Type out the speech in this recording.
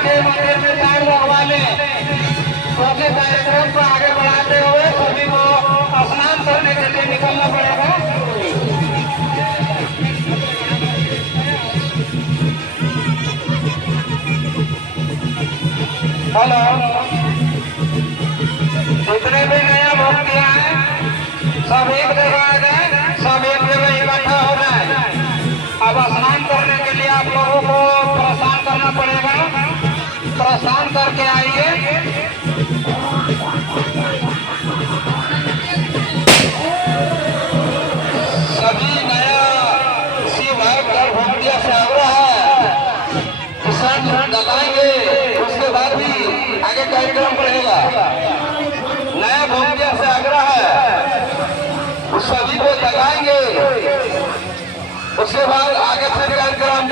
के मंदिर में चार भगवान क्योंकि कार्यक्रम को आगे बढ़ाते हुए सभी को स्नान करने के लिए निकलना पड़ेगा। हेलो, जितने भी नया भक्तियां हैं सब एक जगह आ जाए, सब एक जगह इकट्ठा हो जाए। अब स्नान करने के लिए आप लोगों को प्रस्थान करना पड़ेगा। प्रस्थान करके आइए। सभी नया शिव भक्त और भक्तिया से आग्रह है कि शरण लगाएंगे, उसके बाद भी आगे कार्यक्रम बढ़ेगा। नया भक्तिया से आग्रह है सभी को जगाएंगे, उसके बाद आगे फिर कार्यक्रम